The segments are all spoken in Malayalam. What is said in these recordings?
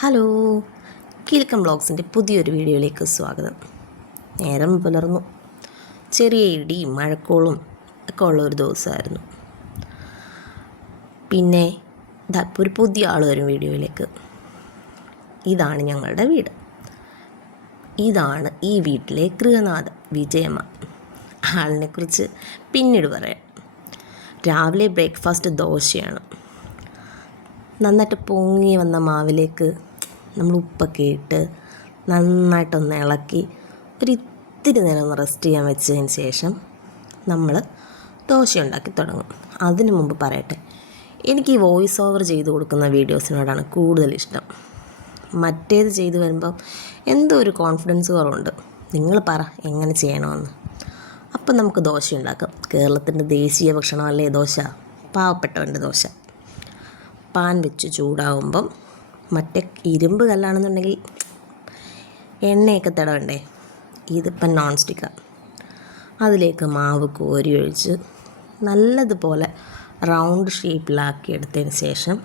ഹലോ, കിലുക്കം ബ്ലോഗ്സിൻ്റെ പുതിയൊരു വീഡിയോയിലേക്ക് സ്വാഗതം. നേരം പുലർന്നു. ചെറിയ ഇടിയും മഴക്കോളും ഒക്കെ ഉള്ളൊരു ദിവസമായിരുന്നു. പിന്നെ ഒരു പുതിയ ആൾ വരും വീഡിയോയിലേക്ക്. ഇതാണ് ഞങ്ങളുടെ വീട്. ഇതാണ് ഈ വീട്ടിലെ ഗൃഹനാഥ വിജയമ്മ. ആളിനെക്കുറിച്ച് പിന്നീട് പറയാം. രാവിലെ ബ്രേക്ക്ഫാസ്റ്റ് ദോശയാണ്. നന്നായിട്ട് പൊങ്ങി വന്ന മാവിലേക്ക് നമ്മൾ ഉപ്പൊക്കെ ഇട്ട് നന്നായിട്ടൊന്ന് ഇളക്കി ഇത്തിരി നേരം ഒന്ന് റെസ്റ്റ് ചെയ്യാൻ വെച്ചതിന് ശേഷം നമ്മൾ ദോശ ഉണ്ടാക്കി തുടങ്ങും. അതിനു മുമ്പ് പറയട്ടെ, എനിക്ക് ഈ വോയിസ് ഓവർ ചെയ്ത് കൊടുക്കുന്ന വീഡിയോസിനോടാണ് കൂടുതൽ ഇഷ്ടം. മറ്റേത് ചെയ്ത് വരുമ്പം എന്തോ ഒരു കോൺഫിഡൻസ് കുറവുണ്ട്. നിങ്ങൾ പറ എങ്ങനെ ചെയ്യണമെന്ന്. അപ്പം നമുക്ക് ദോശ ഉണ്ടാക്കാം. കേരളത്തിൻ്റെ ദേശീയ ഭക്ഷണമല്ലേ ദോശ, പാവപ്പെട്ടവൻ്റെ ദോശ. പാൻ വെച്ച് ചൂടാവുമ്പം മറ്റേ ഇരുമ്പ് കല്ലാണെന്നുണ്ടെങ്കിൽ എണ്ണയൊക്കെ തടവണ്ടേ. ഇതിപ്പം നോൺ സ്റ്റിക്കാണ്. അതിലേക്ക് മാവ് കോരി ഒഴിച്ച് നല്ലതുപോലെ റൗണ്ട് ഷേപ്പിലാക്കി എടുത്തതിന് ശേഷം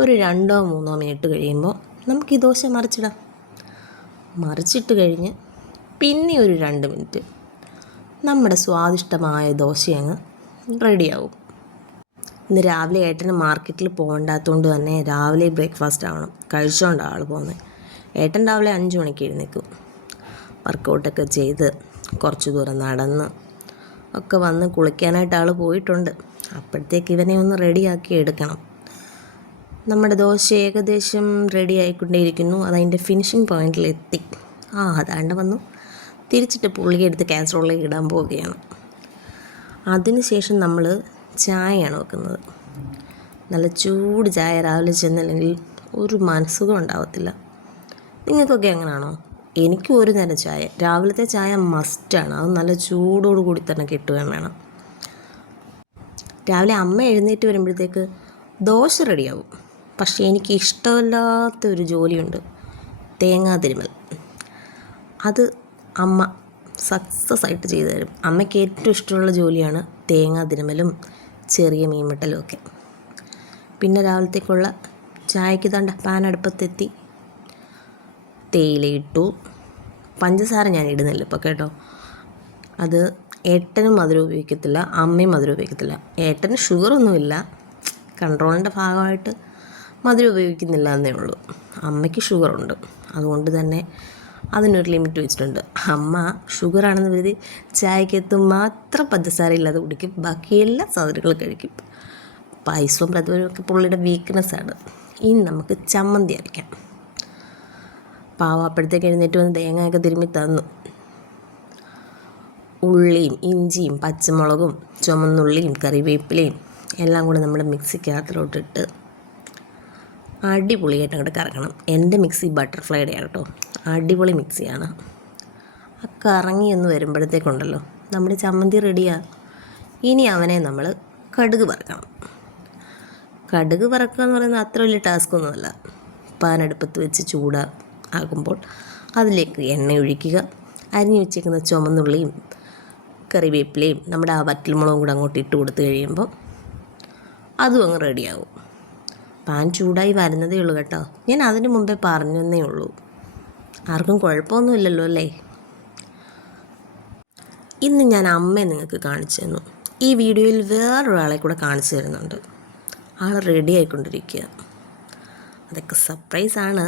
ഒരു 2-3 മിനിറ്റ് കഴിയുമ്പോൾ നമുക്ക് ഈ ദോശ മറിച്ചിടാം. മറിച്ചിട്ട് കഴിഞ്ഞ് പിന്നെ ഒരു 2 മിനിറ്റ് നമ്മുടെ സ്വാദിഷ്ടമായ ദോശയങ്ങ് റെഡിയാവും. ഇന്ന് രാവിലെ ഏട്ടന് മാർക്കറ്റിൽ പോകണ്ടാത്തതുകൊണ്ട് തന്നെ രാവിലെ ബ്രേക്ക്ഫാസ്റ്റ് ആവണം. കഴിച്ചുകൊണ്ടാണ് ആൾ പോകുന്നത്. ഏട്ടൻ രാവിലെ 5 മണിക്ക് എഴുന്നേൽക്കും. വർക്കൗട്ടൊക്കെ ചെയ്ത് കുറച്ച് ദൂരം നടന്ന് ഒക്കെ വന്ന് കുളിക്കാനായിട്ട് ആൾ പോയിട്ടുണ്ട്. അപ്പോഴത്തേക്ക് ഇവനെ ഒന്ന് റെഡിയാക്കി എടുക്കണം. നമ്മുടെ ദോശ ഏകദേശം റെഡി ആയിക്കൊണ്ടേയിരിക്കുന്നു. അതതിൻ്റെ ഫിനിഷിങ് പോയിൻറ്റിലെത്തി. അതാണ്ട് വന്നു. തിരിച്ചിട്ട് പുള്ളിയെടുത്ത് കാസറോളിലേക്ക് ഇടാൻ പോവുകയാണ്. അതിനുശേഷം നമ്മൾ ചായയാണ് വെക്കുന്നത്. നല്ല ചൂട് ചായ രാവിലെ ചെന്നില്ലെങ്കിൽ ഒരു മനസ്സുഖം ഉണ്ടാവത്തില്ല. നിങ്ങൾക്കൊക്കെ എങ്ങനെയാണോ? എനിക്ക് ഒരു നേരം ചായ, രാവിലത്തെ ചായ മസ്റ്റാണ്. അത് നല്ല ചൂടോട് കൂടി തന്നെ കിട്ടുകയും വേണം. രാവിലെ അമ്മ എഴുന്നേറ്റ് വരുമ്പോഴത്തേക്ക് ദോശ റെഡിയാവും. പക്ഷേ എനിക്ക് ഇഷ്ടമില്ലാത്തൊരു ജോലിയുണ്ട്, തേങ്ങാ തിരുമ്മൽ. അത് അമ്മ സക്സസ് ആയിട്ട് ചെയ്തു തരും. അമ്മയ്ക്ക് ഏറ്റവും ഇഷ്ടമുള്ള ജോലിയാണ് തേങ്ങാ തിരുമ്മലും ചെറിയ മീൻ വെട്ടലും ഒക്കെ. പിന്നെ രാവിലത്തേക്കുള്ള ചായക്ക് തണ്ട പാൻ അടുപ്പത്തെത്തി. തേയില ഇട്ടു. പഞ്ചസാര ഞാൻ ഇടുന്നില്ല ഇപ്പോൾ കേട്ടോ. അത് ഏട്ടനും മധുരം ഉപയോഗിക്കത്തില്ല, അമ്മയും മധുരം ഉപയോഗിക്കത്തില്ല. ഏട്ടന് ഷുഗറൊന്നുമില്ല, കൺട്രോളിൻ്റെ ഭാഗമായിട്ട് മധുരം ഉപയോഗിക്കുന്നില്ല എന്നേ ഉള്ളൂ. അമ്മയ്ക്ക് ഷുഗറുണ്ട്, അതുകൊണ്ട് തന്നെ അതിനൊരു ലിമിറ്റ് വെച്ചിട്ടുണ്ട്. അമ്മ ഷുഗറാണെന്ന് കരുതി ചായക്കകത്ത് മാത്രം പഞ്ചസാര ഇല്ലാതെ കുടിക്കും, ബാക്കി എല്ലാ സാധനങ്ങളും കഴിക്കും. പായസവും പ്രഥമനൊക്കെ പുള്ളിയുടെ വീക്ക്നെസ്സാണ്. ഇനി നമുക്ക് ചമ്മന്തി അരയ്ക്കാം. പാവപ്പോഴത്തേക്ക് എഴുന്നേറ്റ് വന്ന് തേങ്ങയൊക്കെ തിരുമ്മി തന്നു. ഉള്ളിയും ഇഞ്ചിയും പച്ചമുളകും ചുമന്നുള്ളിയും കറിവേപ്പിലയും എല്ലാം കൂടെ നമ്മുടെ മിക്സിക്കകത്തിലോട്ടിട്ട് അടിപൊളിയായിട്ട് അങ്ങോട്ട് കറങ്ങണം. എൻ്റെ മിക്സി ബട്ടർഫ്ലൈയുടെ ആണ് കേട്ടോ, അടിപൊളി മിക്സിയാണ്. കറങ്ങി എന്ന് വരുമ്പോഴത്തേക്കുണ്ടല്ലോ നമ്മുടെ ചമ്മന്തി റെഡിയാണ്. ഇനി അവനെ നമ്മൾ കടുക് വറക്കണം. കടുക് വറക്കുക എന്ന് പറയുന്നത് അത്ര വലിയ ടാസ്ക്കൊന്നുമല്ല. പാനടുപ്പത്ത് വെച്ച് ചൂടാകുമ്പോൾ അതിലേക്ക് എണ്ണ ഒഴിക്കുക. അരിഞ്ഞു വെച്ചേക്കുന്ന ചുമന്നുള്ളിയും കറിവേപ്പിലയും നമ്മുടെ ആ വറ്റൽമുളകും കൂടെ അങ്ങോട്ട് ഇട്ട് കൊടുത്തു കഴിയുമ്പോൾ അതും അങ്ങ് റെഡിയാകും. പാൻ ചൂടായി വരുന്നതേ ഉള്ളൂ കേട്ടോ. ഞാൻ അതിന് മുമ്പേ പറഞ്ഞതേ ഉള്ളൂ. ആർക്കും കുഴപ്പമൊന്നുമില്ലല്ലോ അല്ലേ? ഇന്ന് ഞാൻ അമ്മയെ നിങ്ങൾക്ക് കാണിച്ചു തന്നു. ഈ വീഡിയോയിൽ വേറൊരാളെ കൂടെ കാണിച്ചു തരുന്നുണ്ട്. ആൾ റെഡി ആയിക്കൊണ്ടിരിക്കുക. അതൊക്കെ സർപ്രൈസാണ്.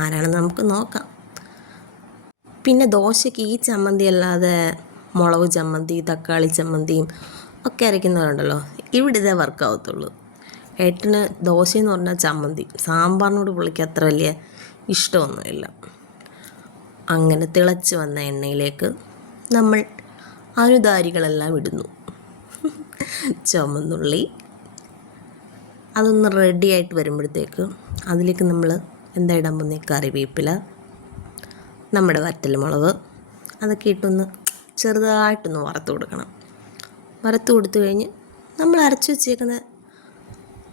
ആരാണെന്ന് നമുക്ക് നോക്കാം. പിന്നെ ദോശയ്ക്ക് ഈ ചമ്മന്തി അല്ലാതെ മുളക് ചമ്മന്തി, തക്കാളി ചമ്മന്തിയും ഒക്കെ അരയ്ക്കുന്നവരുണ്ടല്ലോ, ഇവിടെ ഇതേ വർക്കാവത്തുള്ളൂ. ഏട്ടന് ദോശയെന്ന് പറഞ്ഞാൽ ചമ്മന്തി, സാമ്പാറിനോട് പുള്ളിക്ക് അത്ര വലിയ ഇഷ്ടമൊന്നുമില്ല. അങ്ങനെ തിളച്ച് വന്ന എണ്ണയിലേക്ക് നമ്മൾ അനുധാരികളെല്ലാം ഇടുന്നു. ചുമന്നുള്ളി അതൊന്ന് റെഡിയായിട്ട് വരുമ്പോഴത്തേക്ക് അതിലേക്ക് നമ്മൾ എന്താ ഇടാൻ പോകുന്നത്? കറിവേപ്പില, നമ്മുടെ വറ്റൽമുളക്, അതൊക്കെ ഇട്ടൊന്ന് ചെറുതായിട്ടൊന്ന് വറുത്ത് കൊടുക്കണം. വറുത്ത് കൊടുത്തു കഴിഞ്ഞ് നമ്മൾ അരച്ച് വെച്ചേക്കുന്ന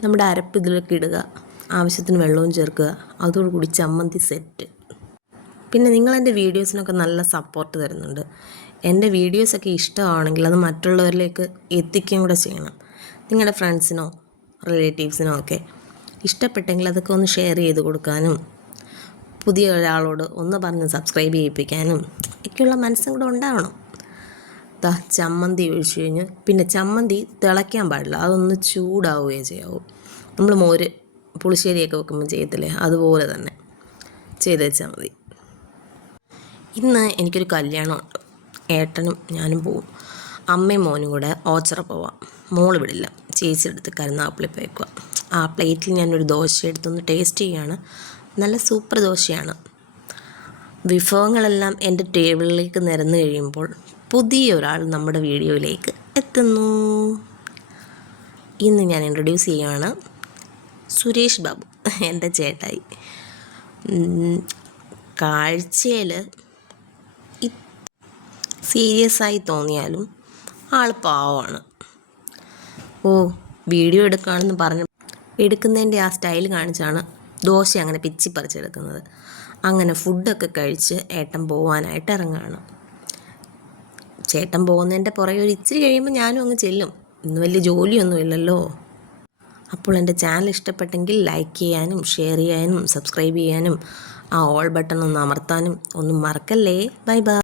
നമ്മുടെ അരപ്പ് ഇതിലേക്ക് ഇടുക. ആവശ്യത്തിന് വെള്ളവും ചേർക്കുക. അതോടുകൂടി ചമ്മന്തി സെറ്റ്. പിന്നെ നിങ്ങളെൻ്റെ വീഡിയോസിനൊക്കെ നല്ല സപ്പോർട്ട് തരുന്നുണ്ട്. എൻ്റെ വീഡിയോസൊക്കെ ഇഷ്ടമാണെങ്കിൽ അത് മറ്റുള്ളവരിലേക്ക് എത്തിക്കുകയും കൂടെ ചെയ്യണം. നിങ്ങളുടെ ഫ്രണ്ട്സിനോ റിലേറ്റീവ്സിനോ ഒക്കെ ഇഷ്ടപ്പെട്ടെങ്കിൽ അതൊക്കെ ഒന്ന് ഷെയർ ചെയ്ത് കൊടുക്കാനും പുതിയ ഒരാളോട് ഒന്ന് പറഞ്ഞ് സബ്സ്ക്രൈബ് ചെയ്യിപ്പിക്കാനും ഒക്കെയുള്ള മനസ്സും കൂടെ ഉണ്ടാവണം. ചമ്മന്തി ഒഴിച്ചു കഴിഞ്ഞ് പിന്നെ ചമ്മന്തി തിളയ്ക്കാൻ പാടില്ല, അതൊന്ന് ചൂടാവുകയേ ചെയ്യാവൂ. നമ്മൾ മോര് പുളിശ്ശേരിയൊക്കെ വെക്കുമ്പോൾ ചെയ്യത്തില്ലേ, അതുപോലെ തന്നെ ചെയ്ത് വെച്ചാൽ മതി. ഇന്ന് എനിക്കൊരു കല്യാണമുണ്ട്. ഏട്ടനും ഞാനും പോവും. അമ്മയും മോനും കൂടെ ഓച്ചിറ പോവാം. മോൾ വിടില്ല, ചേച്ചി എടുത്ത് കരുനാഗപ്പള്ളി പോയേക്കുക. ആ പ്ലേറ്റിൽ ഞാനൊരു ദോശ എടുത്തൊന്ന് ടേസ്റ്റ് ചെയ്യുകയാണ്. നല്ല സൂപ്പർ ദോശയാണ്. വിഭവങ്ങളെല്ലാം എൻ്റെ ടേബിളിലേക്ക് നിരന്ന് കഴിയുമ്പോൾ പുതിയ ഒരാൾ നമ്മുടെ വീഡിയോയിലേക്ക് എത്തുന്നു. ഇന്ന് ഞാൻ ഇൻട്രൊഡ്യൂസ് ചെയ്യുകയാണ് സുരേഷ് ബാബു, എൻ്റെ ചേട്ടായി. കാഴ്ചയിൽ സീരിയസ് ആയി തോന്നിയാലും ആൾ പാവമാണ്. വീഡിയോ എടുക്കുകയാണെന്ന് പറഞ്ഞ് എടുക്കുന്നതിൻ്റെ ആ സ്റ്റൈൽ കാണിച്ചാണ് ദോശ അങ്ങനെ പിച്ചി പറിച്ചെടുക്കുന്നത്. അങ്ങനെ ഫുഡൊക്കെ കഴിച്ച് ഏട്ടൻ പോകാനായിട്ട് ഇറങ്ങുകയാണ്. ചേട്ടൻ പോകുന്നതിൻ്റെ പുറകെ ഒരു ഇച്ചിരി കഴിയുമ്പോൾ ഞാനും അങ്ങ് ചെല്ലും. ഇന്ന് വലിയ ജോലിയൊന്നുമില്ലല്ലോ. അപ്പോൾ എൻ്റെ ചാനൽ ഇഷ്ടപ്പെട്ടെങ്കിൽ ലൈക്ക് ചെയ്യാനും ഷെയർ ചെയ്യാനും സബ്സ്ക്രൈബ് ചെയ്യാനും ആ ഓൾ ബട്ടൺ ഒന്ന് അമർത്താനും ഒന്നും മറക്കല്ലേ. Bye bye.